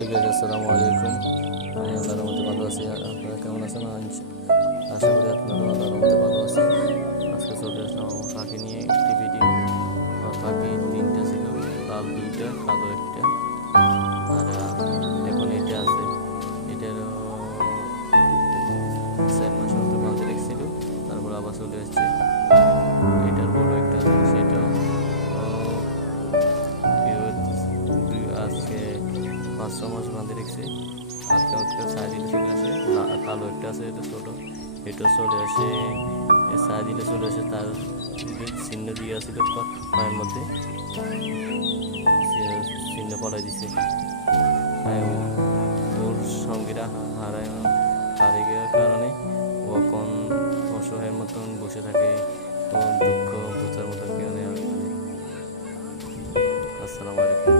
আসসালামু আলাইকুম। আমি আল্লাহর রহমতে ভালো আছি। আর আপনারা কেমন আছেন? আশা করি আপনারা আল্লাহর রহমতে ভালো আছেন। আজকে চলে আসলাম আমার পাখি নিয়ে একটি ভিডিও। আমার পাখি তিনটা ছিল, লাল দুইটা, কালো একটা। আর এখন এটা আছে। এটার 4 মাস মতো বাঁধে রেখেছিল, তারপর আবার চলে আসছে। এটার বড় একটা আছে, সেটাও আজকে 5-6 মাস বাঁধে রেখেছে। আজকে আজকে ছায়া দিলে চলে আসে। কালো একটা আছে, এটা ছোটো, এটা চলে আসে। ছায়া দিলে চলে আসে, তার চিহ্ন দিয়ে আসছিল পায়ের মধ্যে, চিহ্ন পলাই দিছে। ওর সঙ্গীরা হারিয়ে যাওয়ার কারণে ও এখন অসহায়ের মতন বসে থাকে। ও দুঃখ বোঝার মতো কেউ নেই। আসসালামু আলাইকুম।